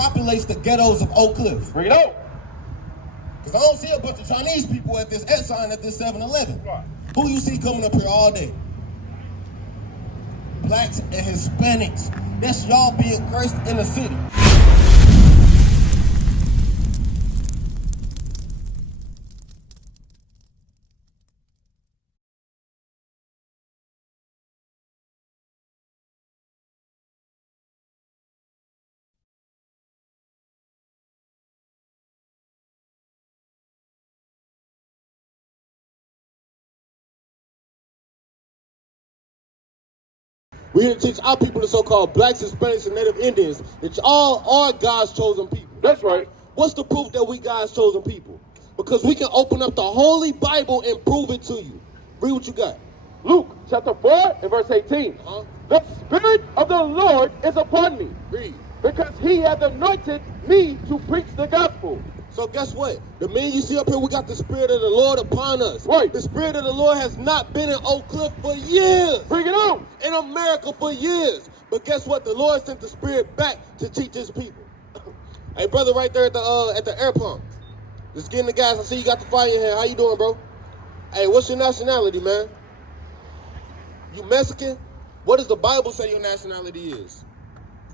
populates the ghettos of Oak Cliff? Bring it out. Because I don't see a bunch of Chinese people at this sign at this 7-Eleven. Right. Who you see coming up here all day? Blacks and Hispanics. That's y'all being cursed in the city. We're here to teach our people, the so-called blacks, Hispanics, and Native Indians, that y'all are God's chosen people. That's right. What's the proof that we God's chosen people? Because we can open up the Holy Bible and prove it to you. Read what you got. Luke chapter 4 and verse 18. The Spirit of the Lord is upon me. Read. Because he hath anointed me to preach the gospel. So guess what? The men you see up here, we got the Spirit of the Lord upon us. Right. The Spirit of the Lord has not been in Oak Cliff for years. Bring it out. In America for years. But guess what? The Lord sent the Spirit back to teach his people. Hey, brother, right there at the air pump. Just getting the gas. I see you got the fire in your hand. How you doing, bro? Hey, what's your nationality, man? You Mexican? What does the Bible say your nationality is?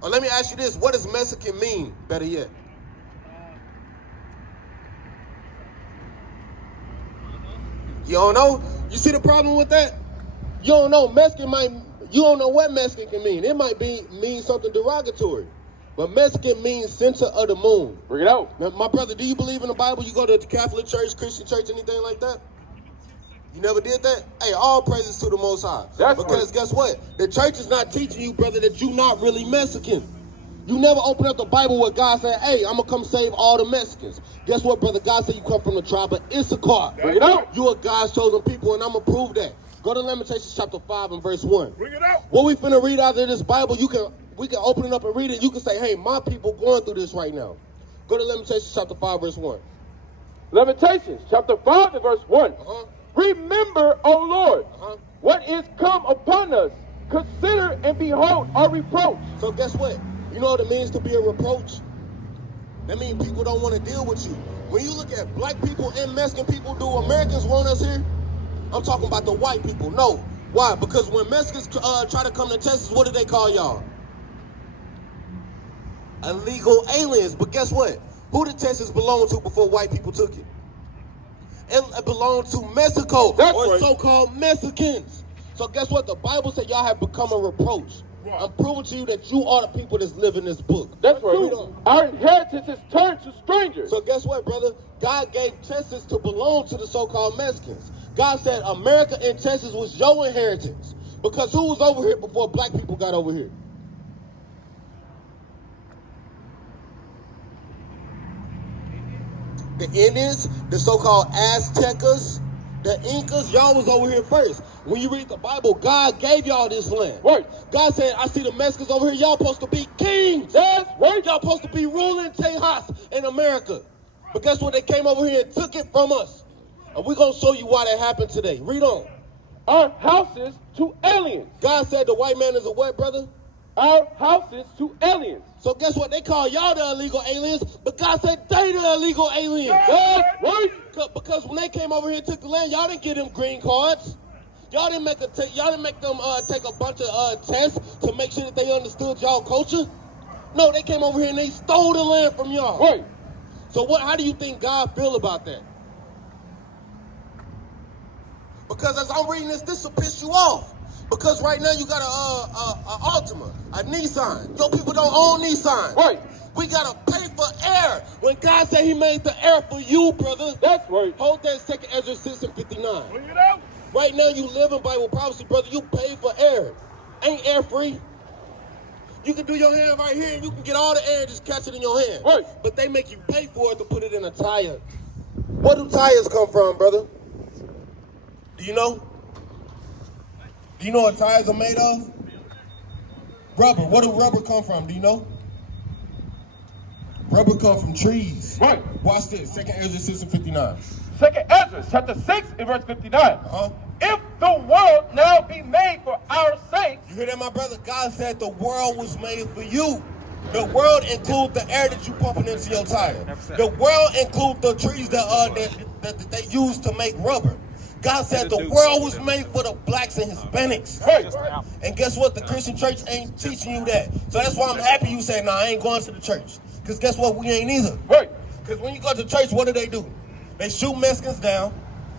Or let me ask you this. What does Mexican mean, better yet? You don't know? You see the problem with that? You don't know. You don't know what Mexican can mean. It might mean something derogatory. But Mexican means center of the moon. Bring it out. Now, my brother, do you believe in the Bible? You go to the Catholic Church, Christian Church, anything like that? You never did that? Hey, all praises to the Most High. Because guess what? The church is not teaching you, brother, that you not really Mexican. You never open up the Bible where God said, hey, I'm going to come save all the Mexicans. Guess what, brother? God said you come from the tribe of Issachar. Bring it out. You are God's chosen people, and I'm going to prove that. Go to Lamentation chapter 5 and verse 1. Bring it out. What we finna read out of this Bible, we can open it up and read it. You can say, hey, my people going through this right now. Go to Lamentation chapter 5 verse 1. Lamentations chapter 5 and verse 1. Remember, O Lord, what is come upon us. Consider and behold our reproach. So guess what? You know what it means to be a reproach? That means people don't want to deal with you. When you look at black people and Mexican people, do Americans want us here? I'm talking about the white people. No. Why? Because when Mexicans try to come to Texas, what do they call y'all? Illegal aliens. But guess what? Who did Texas belong to before white people took it? It belonged to Mexico. That's or right. So-called Mexicans. So guess what? The Bible said y'all have become a reproach. Right. I'm proving to you that you are the people that's living this book. That's right. Our inheritance is turned to strangers. So guess what, brother? God gave Texas to belong to the so-called Mexicans. God said America and Texas was your inheritance. Because who was over here before black people got over here? The Indians, the so-called Aztecas, the Incas, y'all was over here first. When you read the Bible, God gave y'all this land. Right. God said, I see the Mexicans over here, y'all supposed to be kings. That's right. Y'all supposed to be ruling Tejas in America. But guess what? They came over here and took it from us. And we're going to show you why that happened today. Read on. Our houses to aliens. God said the white man is a what, brother? Our houses to aliens. So guess what? They call y'all the illegal aliens, but God said they the illegal aliens. That's right. Because when they came over here and took the land, y'all didn't give them green cards. Y'all didn't make them take a bunch of tests to make sure that they understood y'all culture. No, they came over here and they stole the land from y'all. Right. So how do you think God feel about that? Because as I'm reading this will piss you off. Because right now you got a Altima, a Nissan. Your people don't own Nissan. Right. We gotta pay for air. When God said he made the air for you, brother. That's right. Hold that 2nd Ezra 6 and 59. Bring it out. Right now you live in Bible prophecy, brother. You pay for air. Ain't air free. You can do your hand right here and you can get all the air and just catch it in your hand. Right. But they make you pay for it to put it in a tire. Where do tires come from, brother? Do you know? Do you know what tires are made of? Rubber. Where do rubber come from? Do you know? Rubber come from trees. Right. Watch this. 2nd Ezra 6 and 59. 2nd Ezra chapter 6 and verse 59. If the world now be made for our sakes. You hear that, my brother? God said the world was made for you. The world includes the air that you pumping into your tire. The world includes the trees that they use to make rubber. God said the world was made for the blacks and Hispanics. Right. And guess what? The Christian church ain't teaching you that. So that's why I'm happy you say, nah, I ain't going to the church. Because guess what? We ain't either. Right. Because when you go to church, what do? They shoot Mexicans down.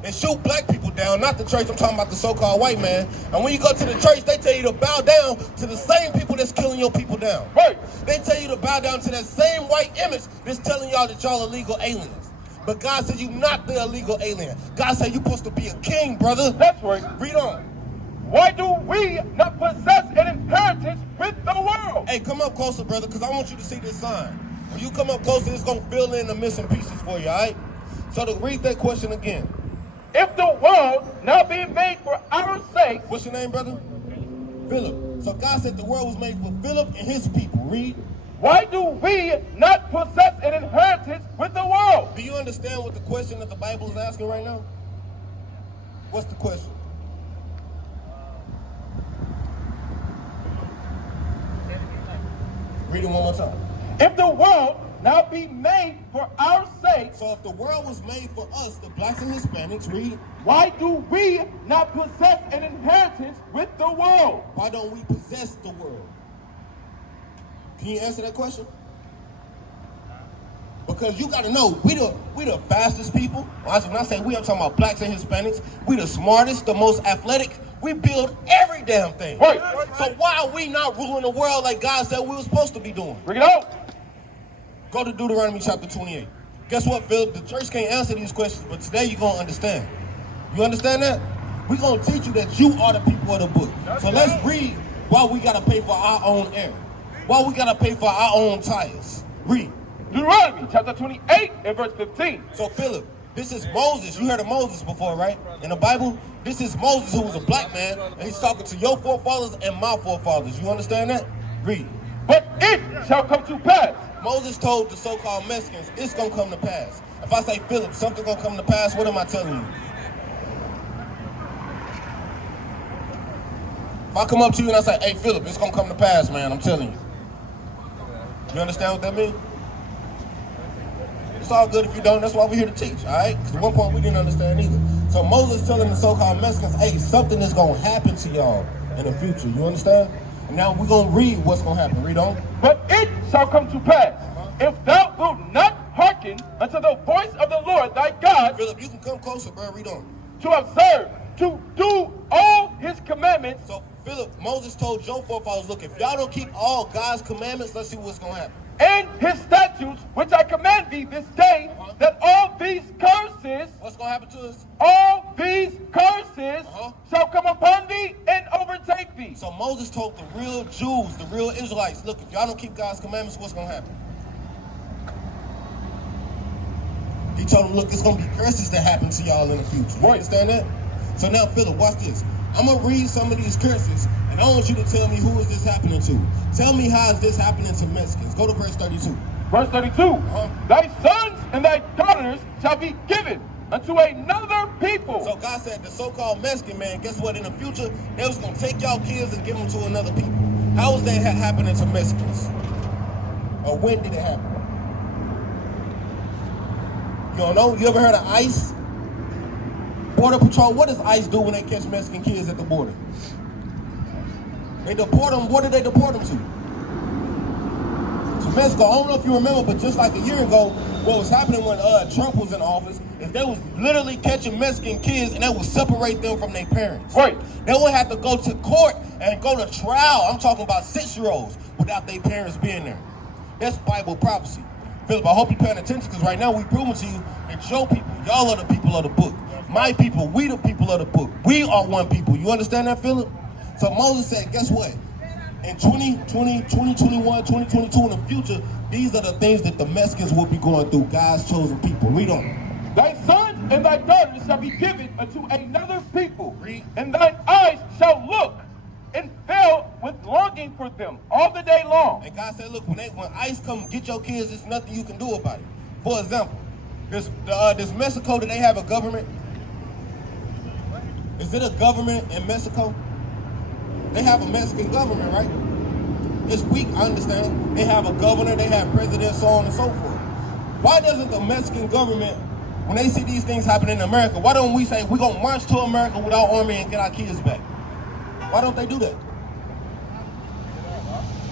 They shoot black people down. Not the church, I'm talking about the so-called white man. And when you go to the church, they tell you to bow down to the same people that's killing your people down. Right. They tell you to bow down to that same white image that's telling y'all that y'all illegal aliens. But God said you not the illegal alien. God said you supposed to be a king, brother. That's right. Read on. Why do we not possess an inheritance with the world? Hey, come up closer, brother, because I want you to see this sign. When you come up closer, it's going to fill in the missing pieces for you, all right? So to read that question again. If the world now be made for our sake. What's your name, brother? Philip. So God said the world was made for Philip and his people. Read. Why do we not possess an inheritance with the world? Do you understand what the question that the Bible is asking right now? What's the question? Read it one more time. If the world now be made for our sake. So if the world was made for us, the blacks and Hispanics, read. Why do we not possess an inheritance with the world? Why don't we possess the world? Can you answer that question? Because you got to know, we the fastest people. When I say we, I'm talking about blacks and Hispanics. We the smartest, the most athletic. We build every damn thing. Right. So why are we not ruling the world like God said we were supposed to be doing? Bring it out. Go to Deuteronomy chapter 28. Guess what, Philip? The church can't answer these questions, but today you're going to understand. You understand that? We're going to teach you that you are the people of the book. So let's read why we got to pay for our own air. Why we got to pay for our own tires. Read. Deuteronomy chapter 28 and verse 15. So, Philip, this is Moses. You heard of Moses before, right? In the Bible, this is Moses, who was a black man, and he's talking to your forefathers and my forefathers. You understand that? Read. But it shall come to pass. Moses told the so-called Mexicans, it's going to come to pass. If I say, Philip, something going to come to pass, what am I telling you? If I come up to you and I say, hey, Philip, it's going to come to pass, man, I'm telling you. You understand what that means? It's all good if you don't. That's why we're here to teach, all right? Because at one point we didn't understand either. So Moses telling the so-called Mexicans, hey, something is going to happen to y'all in the future. You understand? And now we're going to read what's going to happen. Read on. But it shall come to pass, if thou wilt not hearken unto the voice of the Lord thy God. Philip, you can come closer, bro. Read on. To observe, to do all his commandments. So, Philip, Moses told your forefathers, look, if y'all don't keep all God's commandments, let's see what's going to happen. And his statutes, which I command thee this day, that all these curses. What's going to happen to us? All these curses shall come upon thee and overtake thee. So Moses told the real Jews, the real Israelites, look, if y'all don't keep God's commandments, what's going to happen? He told them, look, it's going to be curses that happen to y'all in the future. You understand that? So now, Philip, watch this. I'm going to read some of these curses, and I want you to tell me who is this happening to. Tell me how is this happening to Mexicans. Go to verse 32. Verse 32. Thy sons and thy daughters shall be given unto another people. So God said the so-called Mexican man, guess what? In the future, they was going to take y'all kids and give them to another people. How is that happening to Mexicans? Or when did it happen? You don't know? You ever heard of ICE? Border Patrol. What does ICE do when they catch Mexican kids at the border? They deport them. What do they deport them to? To Mexico. I don't know if you remember, but just like a year ago, what was happening when Trump was in office is they was literally catching Mexican kids and they would separate them from their parents. Right. They would have to go to court and go to trial. I'm talking about 6-year-olds without their parents being there. That's Bible prophecy. Philip, I hope you're paying attention because right now we're proving to you that your people, y'all are the people of the book. My people, we the people of the book. We are one people. You understand that, Philip? So Moses said, guess what? In 2020, 2021, 2022, in the future, these are the things that the Mexicans will be going through, God's chosen people. Read on. Thy sons and thy daughters shall be given unto another people. Read. And thine eyes shall look and fill with longing for them all the day long. And God said, look, when ICE come get your kids, there's nothing you can do about it. For example, does Mexico, do they have a government? Is it a government in Mexico? They have a Mexican government, right? It's weak, I understand. They have a governor, they have presidents, so on and so forth. Why doesn't the Mexican government, when they see these things happen in America, why don't we say we're going to march to America with our army and get our kids back? Why don't they do that?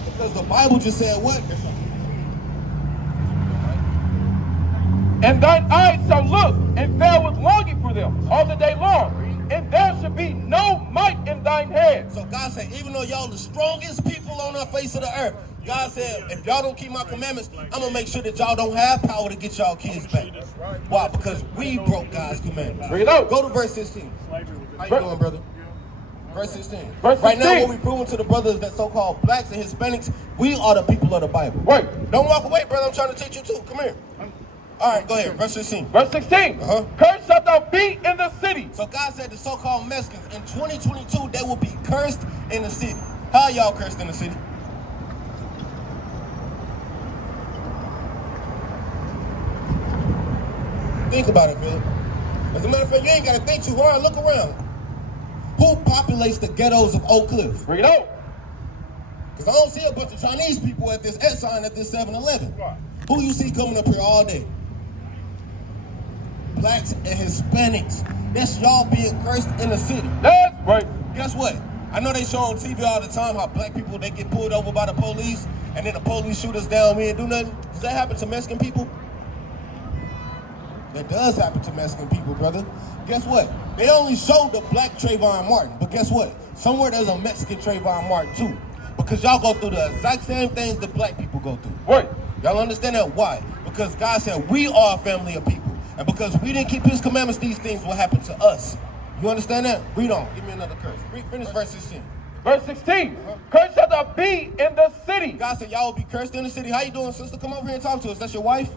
Because the Bible just said what? And thine eyes shall look and fail with longing for them all the day long. And there should be no might in thine hand. So God said, even though y'all the strongest people on the face of the earth, God said, if y'all don't keep my commandments, I'm going to make sure that y'all don't have power to get y'all kids back. Why? Because we broke God's commandments. Bring it out. Go to verse 16. How you doing, brother? Verse 16. Verse 16. Right now, what we're proving to the brothers that so-called blacks and Hispanics, we are the people of the Bible. Right. Don't walk away, brother. I'm trying to teach you too. Come here. All right, go ahead. Verse 16. Verse 16. Cursed shalt thou be in the city. So God said the so-called Mexicans, in 2022, they will be cursed in the city. How are y'all cursed in the city? Think about it, Philip. As a matter of fact, you ain't got to think too hard. Look around. Who populates the ghettos of Oak Cliff? Bring it out. Because I don't see a bunch of Chinese people at this S sign at this 7-Eleven. Who you see coming up here all day? Blacks and Hispanics. That's y'all being cursed in the city. That's right. Guess what? I know they show on TV all the time how black people, they get pulled over by the police and then the police shoot us down, we ain't do nothing. Does that happen to Mexican people? That does happen to Mexican people, brother. Guess what? They only showed the black Trayvon Martin, but guess what? Somewhere there's a Mexican Trayvon Martin too. Because y'all go through the exact same things that black people go through. Right. Y'all understand that? Why? Because God said we are a family of people. And because we didn't keep his commandments, these things will happen to us. You understand that? Read on. Give me another curse. Finish verse 16. Verse 16. Cursed shalt thou be in the city. God said y'all will be cursed in the city. How you doing, sister? Come over here and talk to us. That's your wife?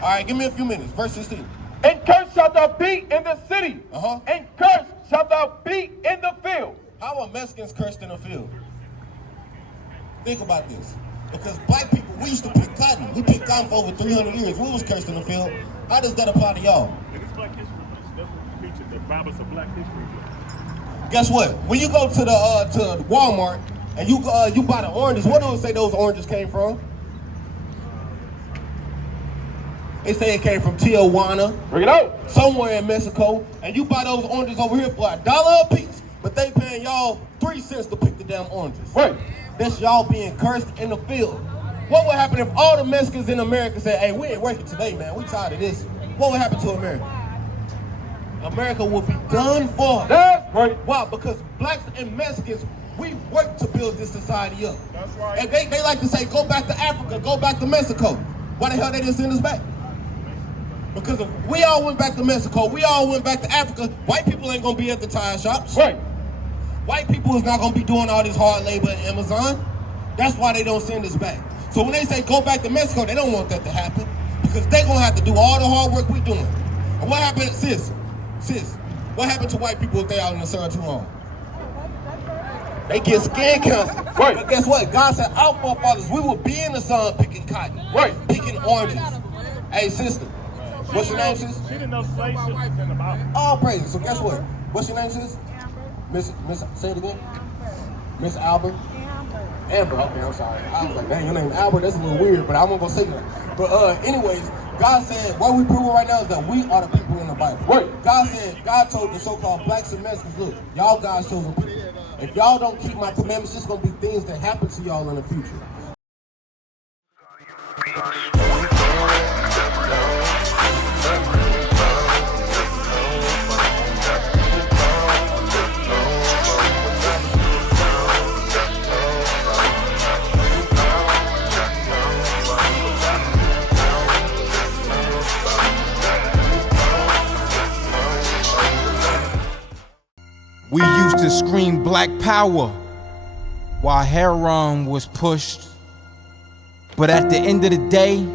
All right, give me a few minutes. Verse 16. And cursed shalt thou be in the city. And cursed shalt thou be in the field. How are Mexicans cursed in the field? Think about this. Because black people, we used to pick cotton. We picked cotton for over 300 years. We was cursed in the field. How does that apply to y'all? It's Black History Month. That's what we preach. The Bible's a Black History Month. Guess what? When you go to the Walmart and you buy the oranges, what do it say those oranges came from? They say it came from Tijuana. Bring it out. Somewhere in Mexico. And you buy those oranges over here for $1 a piece. But they paying y'all 3 cents to pick the damn oranges. Right. That's y'all being cursed in the field. What would happen if all the Mexicans in America said, hey, we ain't working today, man. We tired of this. What would happen to America? America will be done for. That's right. Why? Because blacks and Mexicans, we work to build this society up. That's right. And they like to say, go back to Africa, go back to Mexico. Why the hell they didn't send us back? Because if we all went back to Mexico, we all went back to Africa, white people ain't gonna be at the tire shops. Right. White people is not gonna be doing all this hard labor at Amazon. That's why they don't send us back. So when they say go back to Mexico, they don't want that to happen because they gonna have to do all the hard work we doing. And what happened, sis, what happened to white people if they out in the sun too long? They get skin cancer. Right. But guess what? God said our forefathers, we would be in the sun picking cotton. Right. Picking oranges. Hey, sister, what's your name, sis? She didn't know slave ships was in the Bible. All praises. So guess what? What's your name, sis? Miss, say it again. Miss Albert. Amber, okay, I'm sorry. I was like, dang, your name Albert, that's a little weird, but I won't go say that. But anyways, God said, what we prove right now is that we are the people in the Bible. Right. God told the so-called blacks and Mexicans, look, y'all God's chosen people. If y'all don't keep my commandments, it's gonna be things that happen to y'all in the future. We used to scream black power while Charim was pushed. But at the end of the day,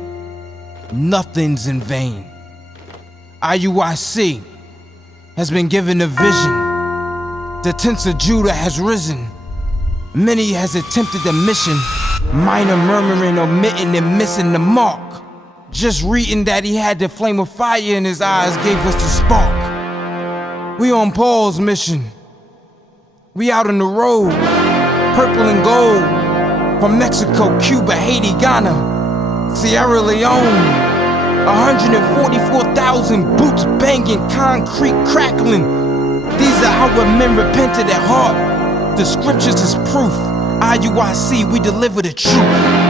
nothing's in vain. IUIC has been given a vision. The tents of Judah has risen. Many has attempted the mission, minor murmuring, omitting, and missing the mark. Just reading that he had the flame of fire in his eyes gave us the spark. We on Paul's mission. We out on the road. purple and gold. From Mexico, Cuba, Haiti, Ghana, Sierra Leone. 144,000 boots banging, concrete crackling. These are our men repented at heart. The scriptures is proof. IUIC, we deliver the truth.